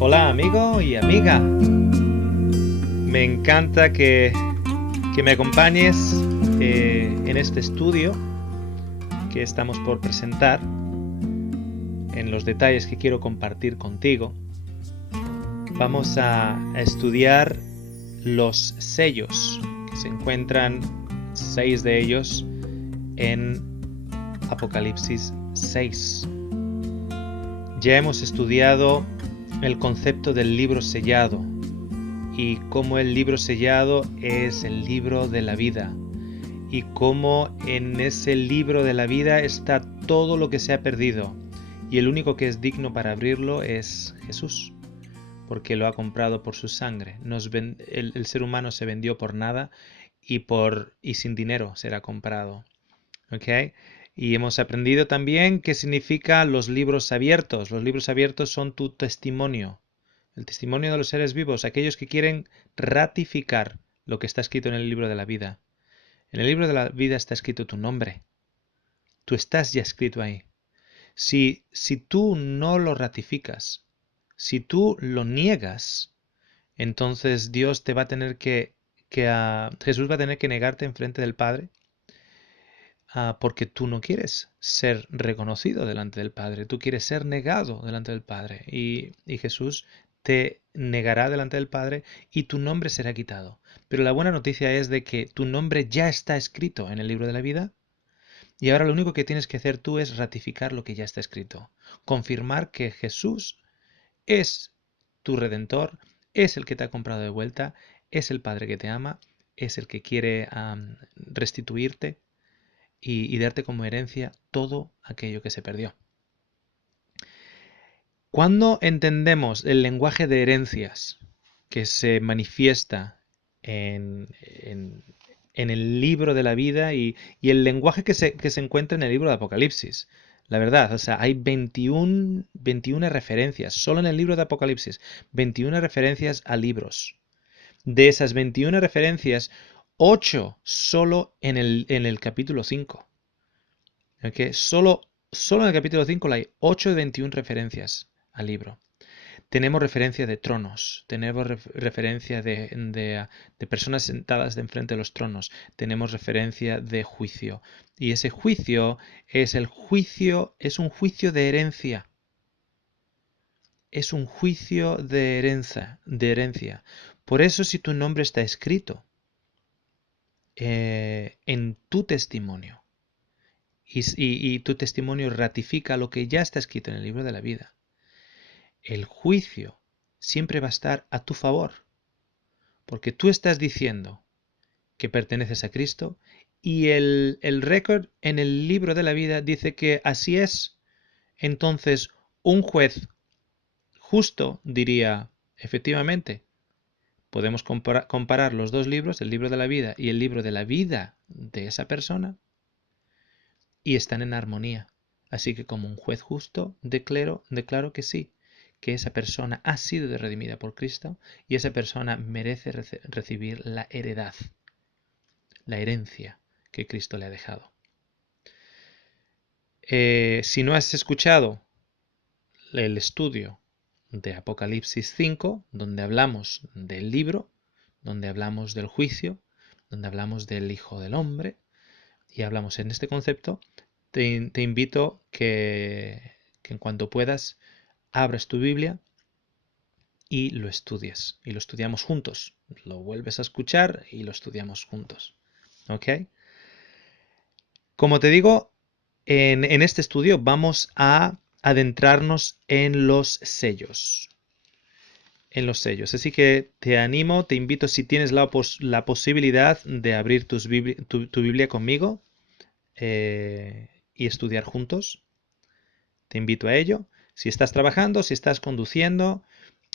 Hola amigo y amiga, me encanta que me acompañes en este estudio que estamos por presentar, en los detalles que quiero compartir contigo. Vamos a estudiar los sellos, que se encuentran 6 de ellos en Apocalipsis 6. Ya hemos estudiado el concepto del libro sellado y cómo el libro sellado es el libro de la vida y cómo en ese libro de la vida está todo lo que se ha perdido y el único que es digno para abrirlo es Jesús, porque lo ha comprado por su sangre. El ser humano se vendió por nada y sin dinero será comprado. ¿Ok? Y hemos aprendido también qué significa los libros abiertos. Los libros abiertos son tu testimonio, el testimonio de los seres vivos, aquellos que quieren ratificar lo que está escrito en el libro de la vida. En el libro de la vida está escrito tu nombre. Tú estás ya escrito ahí. Si tú no lo ratificas, si tú lo niegas, entonces Dios te va a tener Jesús va a tener que negarte enfrente del Padre, porque tú no quieres ser reconocido delante del Padre, tú quieres ser negado delante del Padre y Jesús te negará delante del Padre y tu nombre será quitado. Pero la buena noticia es de que tu nombre ya está escrito en el libro de la vida y ahora lo único que tienes que hacer tú es ratificar lo que ya está escrito, confirmar que Jesús es tu redentor, es el que te ha comprado de vuelta, es el Padre que te ama, es el que quiere restituirte y darte como herencia todo aquello que se perdió. Cuando entendemos el lenguaje de herencias que se manifiesta en el libro de la vida y el lenguaje que se encuentra en el libro de Apocalipsis, la verdad, o sea, hay 21 referencias, solo en el libro de Apocalipsis, 21 referencias a libros. De esas 21 referencias, 8 solo en el capítulo 5. ¿Ok? Solo en el capítulo 5 hay 8 de 21 referencias al libro. Tenemos referencia de tronos, tenemos referencia de personas sentadas de enfrente de los tronos, tenemos referencia de juicio. Y ese juicio es un juicio de herencia. Es un juicio de herencia. Por eso si tu nombre está escrito en tu testimonio, y tu testimonio ratifica lo que ya está escrito en el libro de la vida, el juicio siempre va a estar a tu favor, porque tú estás diciendo que perteneces a Cristo y el récord en el libro de la vida dice que así es. Entonces, un juez justo diría, efectivamente, podemos comparar los dos libros, el libro de la vida y el libro de la vida de esa persona, y están en armonía. Así que como un juez justo, declaro que sí, que esa persona ha sido redimida por Cristo y esa persona merece recibir la heredad, la herencia que Cristo le ha dejado. Si no has escuchado el estudio de Apocalipsis 5, donde hablamos del libro, donde hablamos del juicio, donde hablamos del Hijo del Hombre, y hablamos en este concepto, te invito que en cuanto puedas abras tu Biblia y lo estudies. Y lo estudiamos juntos. Lo vuelves a escuchar y lo estudiamos juntos. ¿Ok? Como te digo, en este estudio vamos a adentrarnos en los sellos. En los sellos. Así que te animo, te invito, si tienes la posibilidad de abrir tu Biblia conmigo y estudiar juntos. Te invito a ello. Si estás trabajando, si estás conduciendo,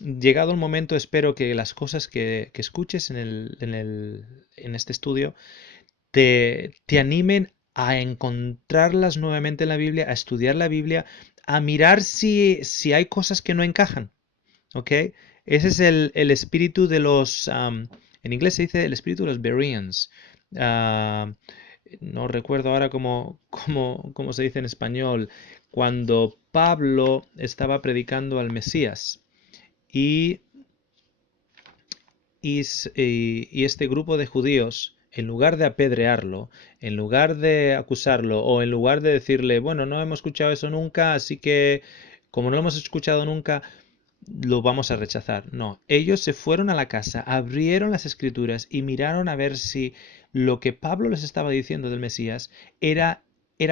llegado el momento, espero que las cosas que escuches en este estudio te animen a encontrarlas nuevamente en la Biblia, a estudiar la Biblia, a mirar si hay cosas que no encajan. ¿Ok? Ese es el espíritu de en inglés se dice el espíritu de los Bereans. Ah, no recuerdo ahora cómo se dice en español. Cuando Pablo estaba predicando al Mesías Y, y este grupo de judíos, en lugar de apedrearlo, en lugar de acusarlo o en lugar de decirle, bueno, no hemos escuchado eso nunca, así que como no lo hemos escuchado nunca, lo vamos a rechazar. No, ellos se fueron a la casa, abrieron las escrituras y miraron a ver si lo que Pablo les estaba diciendo del Mesías era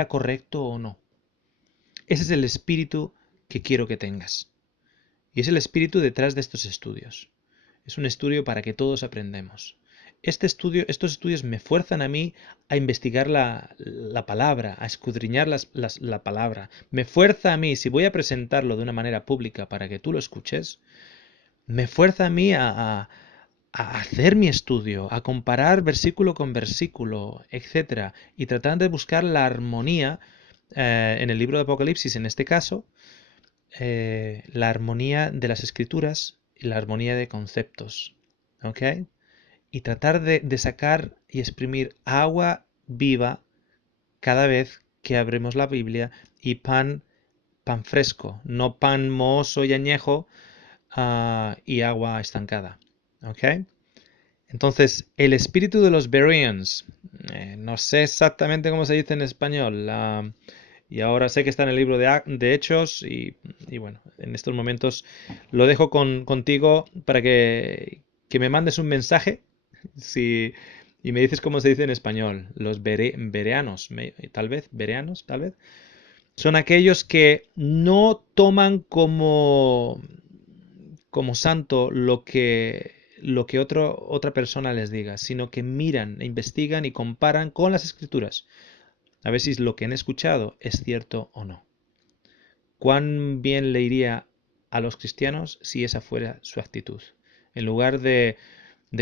correcto o no. Ese es el espíritu que quiero que tengas. Y es el espíritu detrás de estos estudios. Es un estudio para que todos aprendamos. Estos estudios me fuerzan a mí a investigar la palabra, a escudriñar la palabra. Me fuerza a mí, si voy a presentarlo de una manera pública para que tú lo escuches, me fuerza a mí a hacer mi estudio, a comparar versículo con versículo, etcétera, y tratar de buscar la armonía en el libro de Apocalipsis, en este caso, la armonía de las escrituras y la armonía de conceptos. ¿Ok? Y tratar de sacar y exprimir agua viva cada vez que abrimos la Biblia y pan fresco, no pan mohoso y añejo y agua estancada. ¿Ok? Entonces, el espíritu de los Bereans, no sé exactamente cómo se dice en español, y ahora sé que está en el libro de Hechos, y bueno, en estos momentos lo dejo contigo para que me mandes un mensaje si, y me dices cómo se dice en español. Los bereanos, bereanos, tal vez, son aquellos que no toman como santo lo que otra persona les diga, sino que miran, e investigan y comparan con las escrituras, a ver si lo que han escuchado es cierto o no. ¿Cuán bien le iría a los cristianos si esa fuera su actitud? En lugar de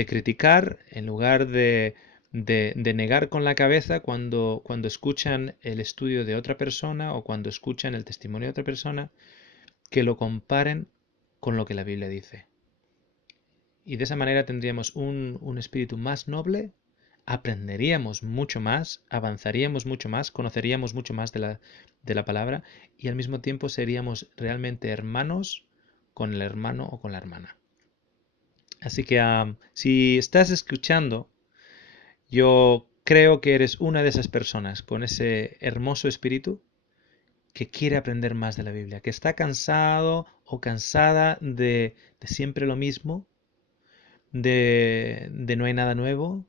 criticar, en lugar de negar con la cabeza cuando escuchan el estudio de otra persona o cuando escuchan el testimonio de otra persona, que lo comparen con lo que la Biblia dice. Y de esa manera tendríamos un espíritu más noble, aprenderíamos mucho más, avanzaríamos mucho más, conoceríamos mucho más de la palabra y al mismo tiempo seríamos realmente hermanos con el hermano o con la hermana. Así que si estás escuchando, yo creo que eres una de esas personas con ese hermoso espíritu que quiere aprender más de la Biblia, que está cansado o cansada de siempre lo mismo, de no hay nada nuevo,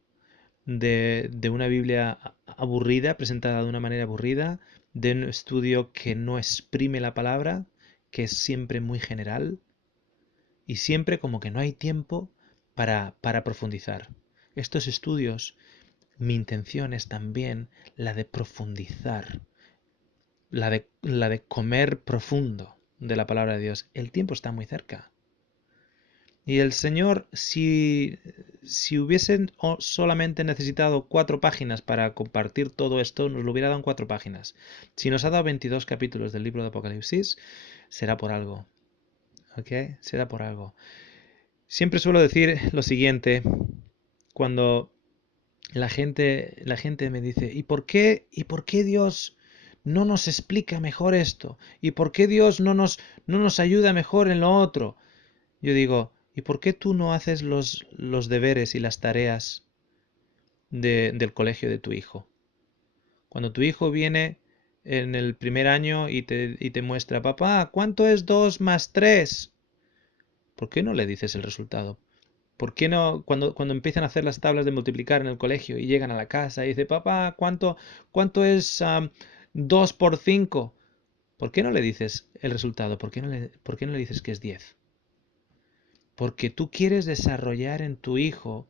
de una Biblia aburrida, presentada de una manera aburrida, de un estudio que no exprime la palabra, que es siempre muy general y siempre como que no hay tiempo para profundizar. Estos estudios, mi intención es también la de profundizar, la de comer profundo de la palabra de Dios. El tiempo está muy cerca. Y el Señor, si hubiesen solamente necesitado 4 páginas para compartir todo esto, nos lo hubiera dado en 4 páginas. Si nos ha dado 22 capítulos del libro de Apocalipsis, será por algo. ¿Ok? Será por algo. Siempre suelo decir lo siguiente, cuando la gente me dice, ¿y por qué Dios no nos explica mejor esto? ¿Y por qué Dios no nos ayuda mejor en lo otro? Yo digo, ¿y por qué tú no haces los deberes y las tareas del colegio de tu hijo? Cuando tu hijo viene en el primer año y te muestra, papá, ¿cuánto es 2 más 3? ¿Por qué no le dices el resultado? ¿Por qué no, cuando empiezan a hacer las tablas de multiplicar en el colegio y llegan a la casa y dice, papá, ¿cuánto es 2 por 5? ¿Por qué no le dices el resultado? ¿Por qué no le dices que es 10? Porque tú quieres desarrollar en tu hijo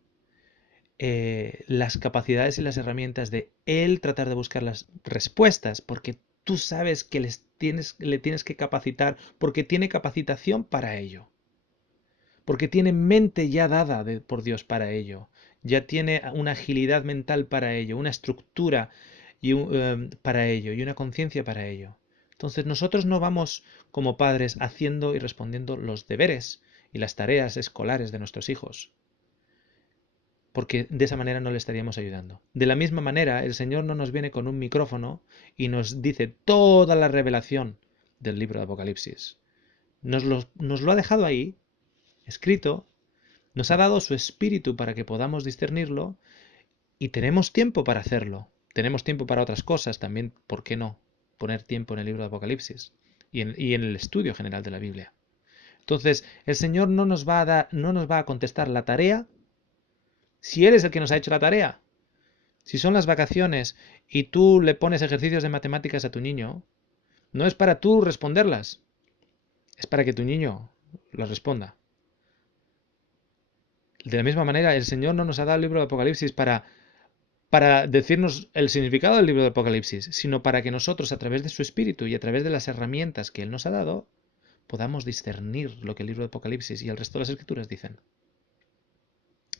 las capacidades y las herramientas de él tratar de buscar las respuestas, porque tú sabes que le tienes que capacitar, porque tiene capacitación para ello, porque tiene mente ya dada por Dios para ello, ya tiene una agilidad mental para ello, una estructura para ello y una conciencia para ello. Entonces nosotros no vamos como padres haciendo y respondiendo los deberes y las tareas escolares de nuestros hijos, porque de esa manera no le estaríamos ayudando. De la misma manera, el Señor no nos viene con un micrófono y nos dice toda la revelación del libro de Apocalipsis. Nos lo ha dejado ahí escrito, nos ha dado su espíritu para que podamos discernirlo y tenemos tiempo para hacerlo. Tenemos tiempo para otras cosas también, ¿por qué no? Poner tiempo en el libro de Apocalipsis y en el estudio general de la Biblia. Entonces, el Señor no nos va a contestar la tarea si Él es el que nos ha hecho la tarea. Si son las vacaciones y tú le pones ejercicios de matemáticas a tu niño, no es para tú responderlas, es para que tu niño las responda. De la misma manera, el Señor no nos ha dado el libro de Apocalipsis para decirnos el significado del libro de Apocalipsis, sino para que nosotros, a través de su espíritu y a través de las herramientas que Él nos ha dado, podamos discernir lo que el libro de Apocalipsis y el resto de las escrituras dicen.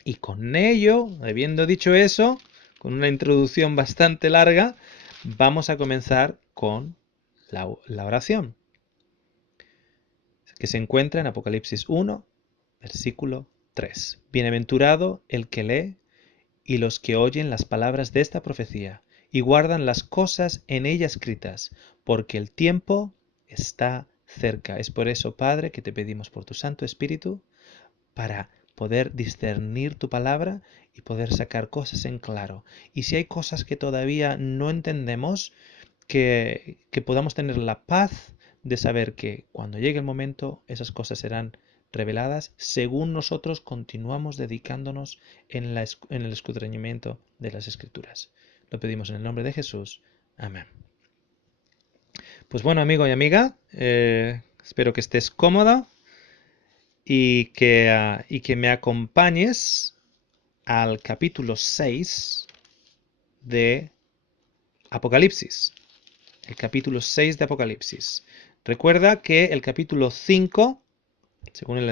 Y con ello, habiendo dicho eso, con una introducción bastante larga, vamos a comenzar con la oración, que se encuentra en Apocalipsis 1, versículo 3. Bienaventurado el que lee y los que oyen las palabras de esta profecía y guardan las cosas en ella escritas, porque el tiempo está cerca. Es por eso, Padre, que te pedimos por tu Santo Espíritu, para poder discernir tu palabra y poder sacar cosas en claro. Y si hay cosas que todavía no entendemos, que podamos tener la paz de saber que cuando llegue el momento esas cosas serán reveladas según nosotros continuamos dedicándonos en el escudriñamiento de las Escrituras. Lo pedimos en el nombre de Jesús. Amén. Pues bueno, amigo y amiga, espero que estés cómoda y que me acompañes al capítulo 6 de Apocalipsis. El capítulo 6 de Apocalipsis. Recuerda que el capítulo 5, según el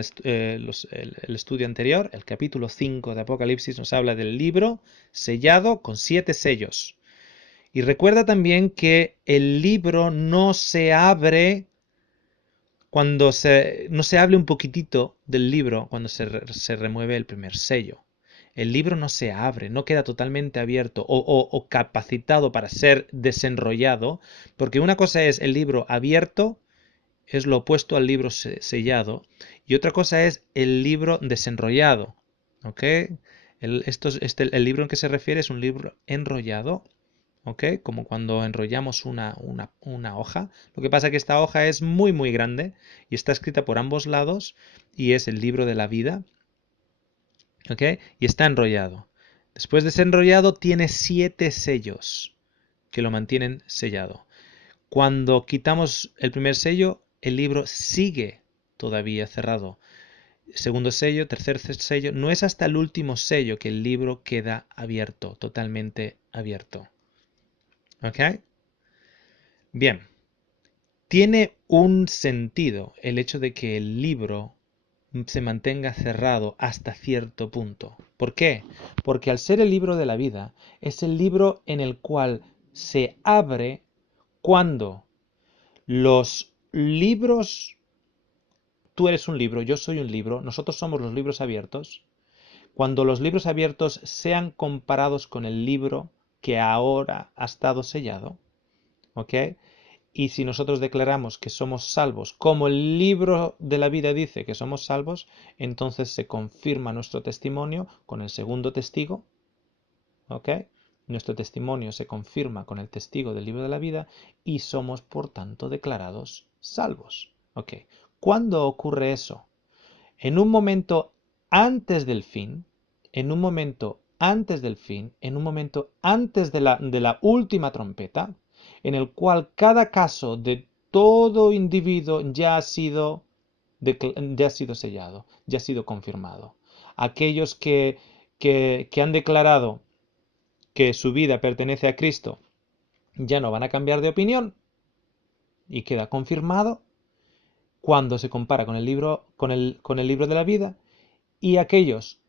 estudio anterior, el capítulo 5 de Apocalipsis nos habla del libro sellado con 7 sellos. Y recuerda también que el libro no se abre cuando no se hable un poquitito del libro cuando se remueve el primer sello. El libro no se abre, no queda totalmente abierto o capacitado para ser desenrollado, porque una cosa es el libro abierto, es lo opuesto al libro sellado, y otra cosa es el libro desenrollado. ¿Ok? El libro en que se refiere es un libro enrollado, ¿ok? Como cuando enrollamos una hoja. Lo que pasa es que esta hoja es muy muy grande y está escrita por ambos lados y es el libro de la vida, ¿ok? Y está enrollado. Después de ser enrollado tiene 7 sellos que lo mantienen sellado. Cuando quitamos el primer sello, el libro sigue todavía cerrado. Segundo sello, tercer sello, no es hasta el último sello que el libro queda abierto, totalmente abierto. ¿Ok? Bien, tiene un sentido el hecho de que el libro se mantenga cerrado hasta cierto punto. ¿Por qué? Porque al ser el libro de la vida, es el libro en el cual se abre cuando los libros, tú eres un libro, yo soy un libro, nosotros somos los libros abiertos, cuando los libros abiertos sean comparados con el libro que ahora ha estado sellado, ¿ok? Y si nosotros declaramos que somos salvos, como el libro de la vida dice que somos salvos, entonces se confirma nuestro testimonio con el segundo testigo, ¿ok? Nuestro testimonio se confirma con el testigo del libro de la vida y somos por tanto declarados salvos, ¿ok? ¿Cuándo ocurre eso? En un momento antes del fin, en un momento antes del fin, en un momento antes de la última trompeta, en el cual cada caso de todo individuo ya ha sido sellado, ya ha sido confirmado. Aquellos que han declarado que su vida pertenece a Cristo ya no van a cambiar de opinión y queda confirmado cuando se compara con el libro, con el libro de la vida, y aquellos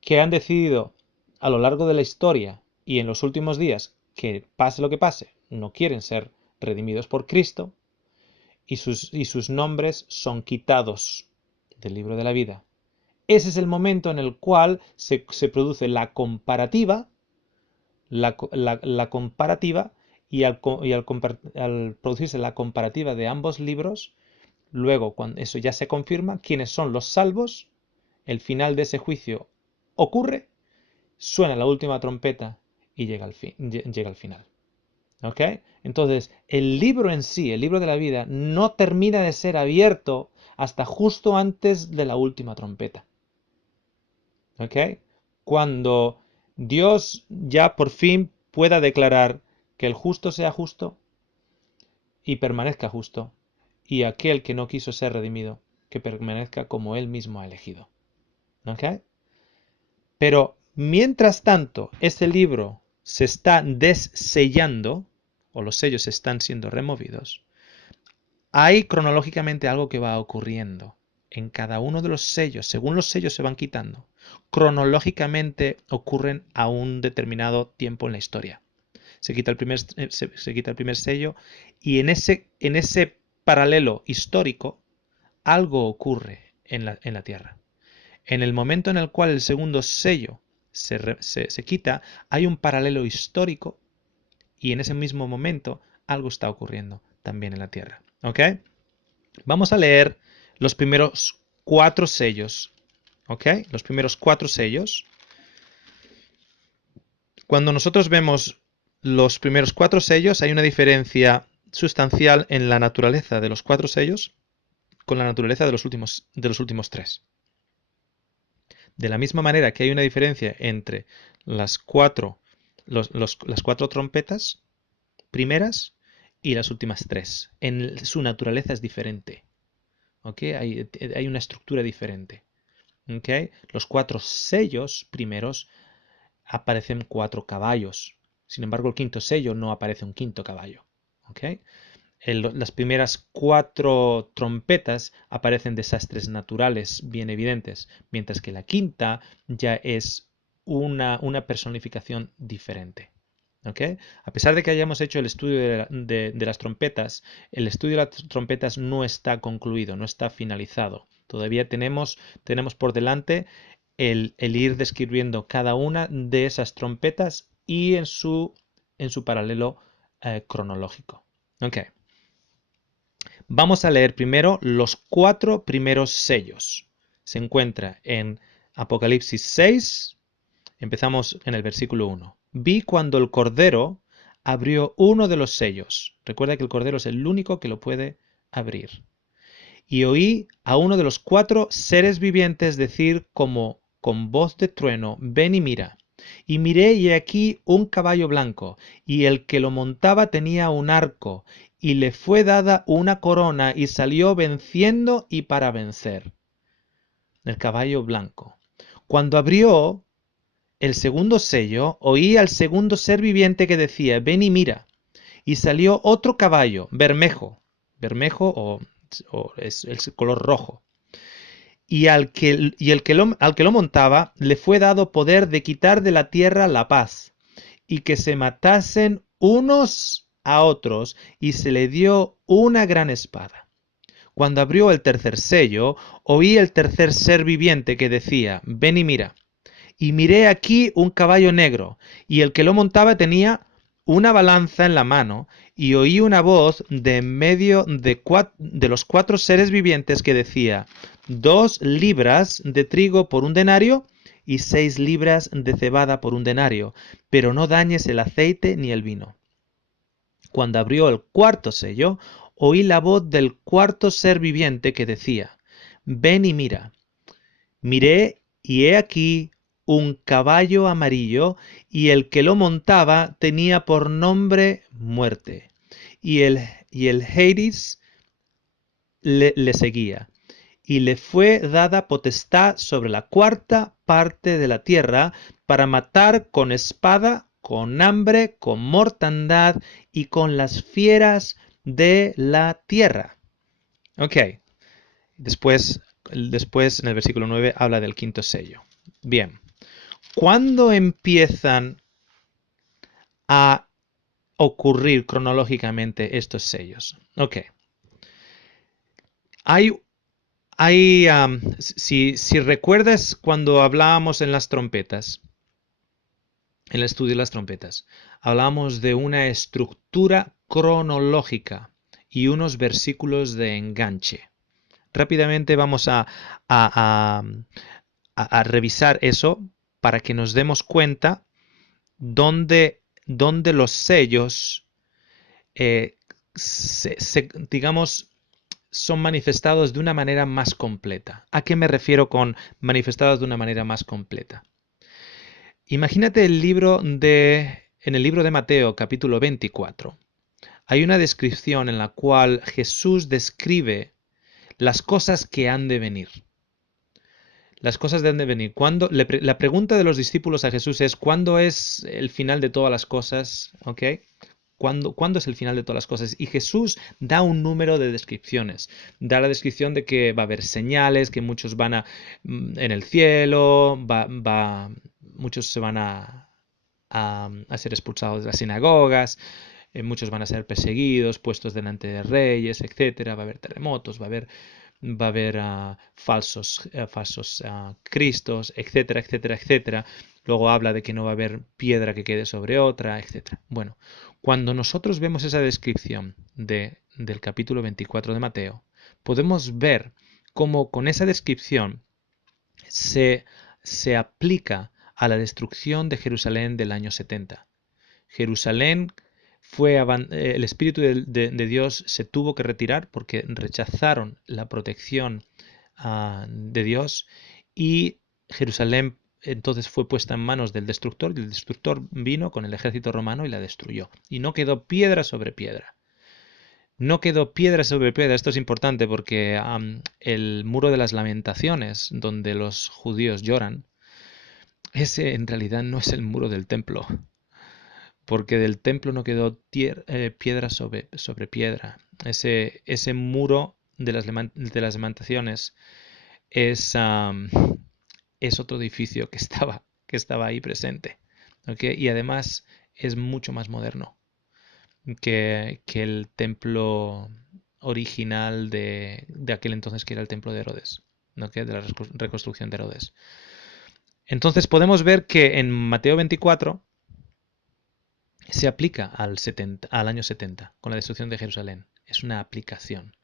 que han decidido a lo largo de la historia y en los últimos días que pase lo que pase, no quieren ser redimidos por Cristo y sus nombres son quitados del libro de la vida. Ese es el momento en el cual se produce la comparativa, la comparativa y al producirse la comparativa de ambos libros, luego cuando eso ya se confirma, quiénes son los salvos el final de ese juicio ocurre, suena la última trompeta y llega al final. ¿Ok? Entonces, el libro en sí, el libro de la vida, no termina de ser abierto hasta justo antes de la última trompeta. ¿Ok? Cuando Dios ya por fin pueda declarar que el justo sea justo y permanezca justo, y aquel que no quiso ser redimido, que permanezca como él mismo ha elegido. ¿Ok? Pero mientras tanto, ese libro se está dessellando, o los sellos están siendo removidos, hay cronológicamente algo que va ocurriendo en cada uno de los sellos. Según los sellos se van quitando, cronológicamente ocurren a un determinado tiempo en la historia. Se quita el primer sello y en ese paralelo histórico algo ocurre en la Tierra. En el momento en el cual el segundo sello se quita, hay un paralelo histórico y en ese mismo momento algo está ocurriendo también en la Tierra. ¿Ok? Vamos a leer los primeros 4 sellos. ¿Ok? Los primeros 4 sellos. Cuando nosotros vemos los primeros 4 sellos, hay una diferencia sustancial en la naturaleza de los 4 sellos con la naturaleza de los últimos 3. De la misma manera que hay una diferencia entre las 4 trompetas primeras y las últimas 3. Su naturaleza es diferente. ¿Okay? Hay una estructura diferente. ¿Okay? Los 4 sellos primeros aparecen 4 caballos. Sin embargo, el quinto sello no aparece un quinto caballo. ¿Okay? Las primeras 4 trompetas aparecen desastres naturales bien evidentes, mientras que la quinta ya es una personificación diferente. ¿Okay? A pesar de que hayamos hecho el estudio de las trompetas, el estudio de las trompetas no está concluido, no está finalizado. Todavía tenemos por delante el ir describiendo cada una de esas trompetas y en su paralelo cronológico. Okay. Vamos a leer primero los 4 primeros sellos. Se encuentra en Apocalipsis 6, empezamos en el versículo 1. Vi cuando el Cordero abrió uno de los sellos. Recuerda que el Cordero es el único que lo puede abrir. Y oí a uno de los 4 seres vivientes decir como con voz de trueno, ven y mira. Y miré y aquí un caballo blanco, y el que lo montaba tenía un arco, y le fue dada una corona, y salió venciendo y para vencer. El caballo blanco. Cuando abrió el segundo sello, oí al segundo ser viviente que decía, ven y mira. Y salió otro caballo, bermejo o es el color rojo. Y al que lo montaba le fue dado poder de quitar de la tierra la paz, y que se matasen unos a otros, y se le dio una gran espada. Cuando abrió el tercer sello, oí el tercer ser viviente que decía, ven y mira. Y miré aquí un caballo negro, y el que lo montaba tenía una balanza en la mano, y oí una voz de en medio de los 4 seres vivientes que decía, 2 libras de trigo por un denario, y 6 libras de cebada por un denario, pero no dañes el aceite ni el vino. Cuando abrió el cuarto sello, oí la voz del cuarto ser viviente que decía, ven y mira. Miré, y he aquí un caballo amarillo, y el que lo montaba tenía por nombre Muerte, y el Hades le seguía, y le fue dada potestad sobre la cuarta parte de la tierra para matar con espada, con hambre, con mortandad y con las fieras de la tierra. Ok, después en el versículo 9 habla del quinto sello. Bien. ¿Cuándo empiezan a ocurrir cronológicamente estos sellos? Ok. Si recuerdas cuando hablábamos en las trompetas, en el estudio de las trompetas, hablamos de una estructura cronológica y unos versículos de enganche. Rápidamente vamos a a revisar eso para que nos demos cuenta dónde los sellos, eh, digamos, son manifestados de una manera más completa. ¿A qué me refiero con manifestados de una manera más completa? Imagínate en el libro de Mateo, capítulo 24. Hay una descripción en la cual Jesús describe las cosas que han de venir. Las cosas de han de venir. La pregunta de los discípulos a Jesús es: ¿cuándo es el final de todas las cosas? ¿Ok? ¿Cuándo es el final de todas las cosas? Y Jesús da un número de descripciones. Da la descripción de que va a haber señales, que muchos van en el cielo, muchos se van a ser expulsados de las sinagogas, muchos van a ser perseguidos, puestos delante de reyes, etcétera. Va a haber terremotos, va a haber falsos cristos, etcétera, etcétera, etcétera. Luego habla de que no va a haber piedra que quede sobre otra, etcétera. Bueno, cuando nosotros vemos esa descripción del capítulo 24 de Mateo, podemos ver cómo con esa descripción se aplica a la destrucción de Jerusalén del año 70. Jerusalén el Espíritu de Dios se tuvo que retirar porque rechazaron la protección de Dios, y Jerusalén entonces fue puesta en manos del destructor, y el destructor vino con el ejército romano y la destruyó. Y no quedó piedra sobre piedra. No quedó piedra sobre piedra. Esto es importante porque el muro de las lamentaciones, donde los judíos lloran, ese en realidad no es el muro del templo, porque del templo no quedó piedra sobre piedra. Ese muro de las lamentaciones es otro edificio que estaba ahí presente. ¿Okay? Y además es mucho más moderno que el templo original de aquel entonces, que era el templo de Herodes, ¿okay? De la reconstrucción de Herodes. Entonces podemos ver que en Mateo 24 se aplica al año 70, con la destrucción de Jerusalén. Es una aplicación.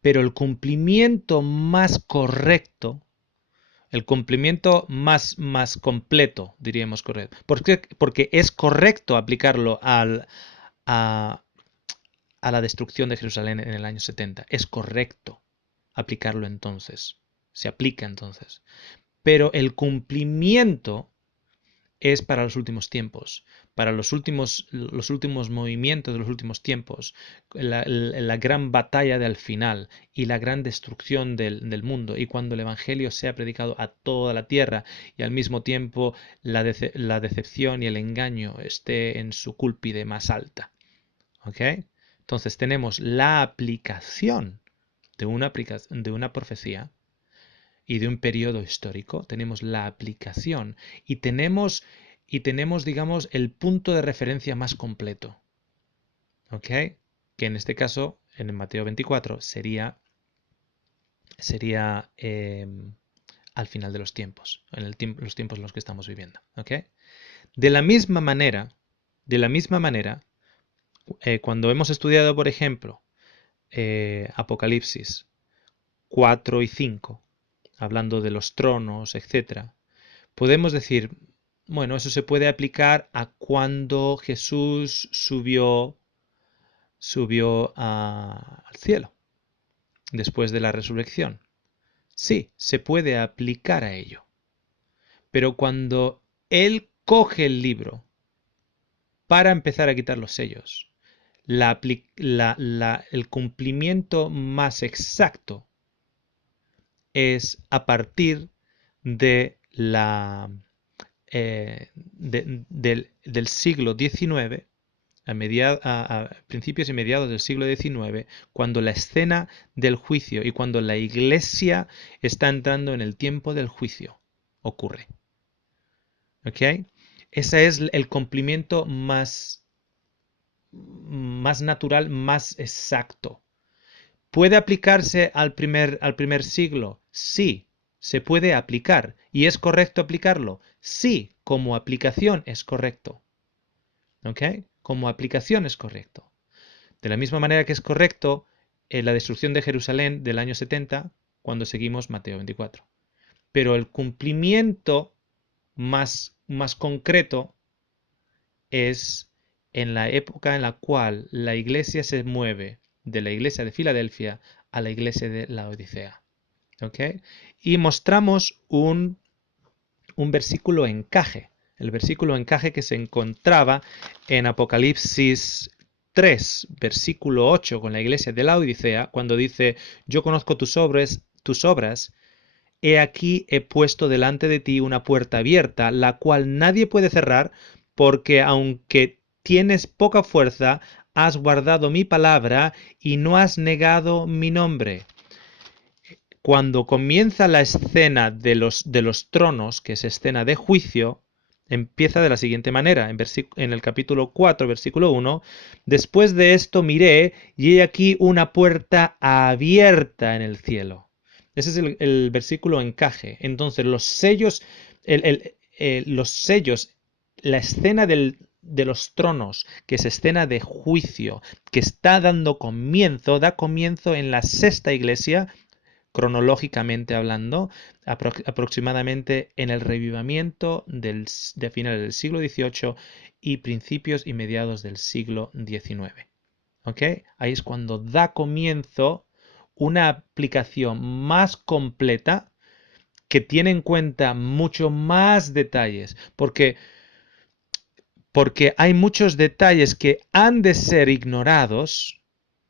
Pero el cumplimiento más correcto, el cumplimiento más completo, diríamos correcto. Porque es correcto aplicarlo a la destrucción de Jerusalén en el año 70. Es correcto aplicarlo entonces. Se aplica entonces. Pero el cumplimiento es para los últimos tiempos, para los últimos movimientos de los últimos tiempos, la gran batalla del final y la gran destrucción del mundo, y cuando el Evangelio sea predicado a toda la tierra y al mismo tiempo la decepción y el engaño esté en su cúlpide más alta. ¿Ok? Entonces tenemos la aplicación de una profecía y de un periodo histórico. Tenemos la aplicación y tenemos, digamos, el punto de referencia más completo. ¿Ok? Que en este caso, en el Mateo 24, sería al final de los tiempos, en los tiempos en los que estamos viviendo. ¿Ok? De la misma manera, cuando hemos estudiado, por ejemplo, Apocalipsis 4 y 5, hablando de los tronos, etcétera, podemos decir, bueno, eso se puede aplicar a cuando Jesús subió al cielo, después de la resurrección. Sí, se puede aplicar a ello. Pero cuando Él coge el libro para empezar a quitar los sellos, el cumplimiento más exacto es a partir de del siglo XIX, a principios y mediados del siglo XIX, cuando la escena del juicio y cuando la Iglesia está entrando en el tiempo del juicio ocurre. ¿Ok? Ese es el cumplimiento más natural, más exacto. ¿Puede aplicarse al primer siglo? Sí, se puede aplicar. ¿Y es correcto aplicarlo? Sí, como aplicación es correcto. ¿Ok? Como aplicación es correcto. De la misma manera que es correcto la destrucción de Jerusalén del año 70 cuando seguimos Mateo 24. pero el cumplimiento más concreto es en la época en la cual la iglesia se mueve de la iglesia de Filadelfia a la iglesia de Laodicea. ¿Ok? Y mostramos un versículo encaje, el versículo encaje que se encontraba en Apocalipsis 3, versículo 8, con la iglesia de Laodicea, cuando dice: yo conozco tus obras, he aquí he puesto delante de ti una puerta abierta, la cual nadie puede cerrar, porque aunque tienes poca fuerza, has guardado mi palabra y no has negado mi nombre. Cuando comienza la escena de los tronos, que es escena de juicio, empieza de la siguiente manera, en el capítulo 4, versículo 1, después de esto miré, y he aquí una puerta abierta en el cielo. Ese es el versículo encaje. Entonces, los sellos, la escena de los tronos, que es escena de juicio, que está da comienzo en la sexta iglesia, cronológicamente hablando, aproximadamente en el revivamiento de finales del siglo XVIII y principios y mediados del siglo XIX. ¿Ok? Ahí es cuando da comienzo una aplicación más completa que tiene en cuenta mucho más detalles, porque hay muchos detalles que han de ser ignorados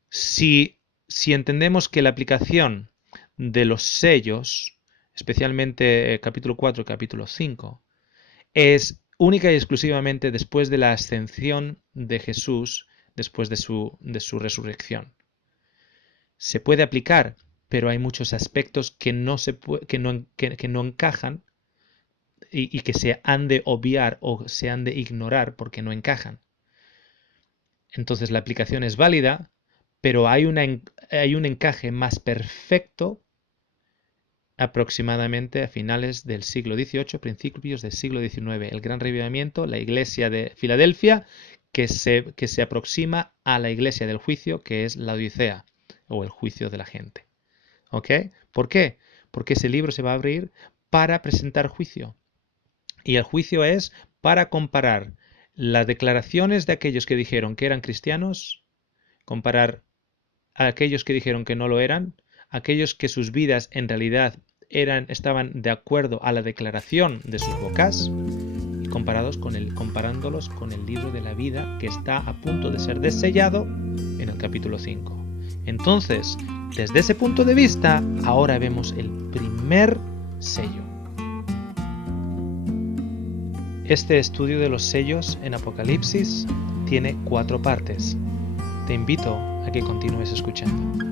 si entendemos que la aplicación de los sellos, especialmente capítulo 4 y capítulo 5, es única y exclusivamente después de la ascensión de Jesús, después de su resurrección. Se puede aplicar, pero hay muchos aspectos que no encajan y que se han de obviar o se han de ignorar porque no encajan. Entonces la aplicación es válida, pero hay un encaje más perfecto aproximadamente a finales del siglo XVIII, principios del siglo XIX. El gran revivamiento, la iglesia de Filadelfia, que se aproxima a la iglesia del juicio, que es la Odisea, o el juicio de la gente. ¿Ok? ¿Por qué? Porque ese libro se va a abrir para presentar juicio. Y el juicio es para comparar las declaraciones de aquellos que dijeron que eran cristianos, comparar a aquellos que dijeron que no lo eran, aquellos que sus vidas en realidad estaban de acuerdo a la declaración de sus bocas, y comparándolos con el libro de la vida que está a punto de ser desellado en el capítulo 5. Entonces, desde ese punto de vista, ahora vemos el primer sello. Este estudio de los sellos en Apocalipsis tiene 4 partes. Te invito a que continúes escuchando.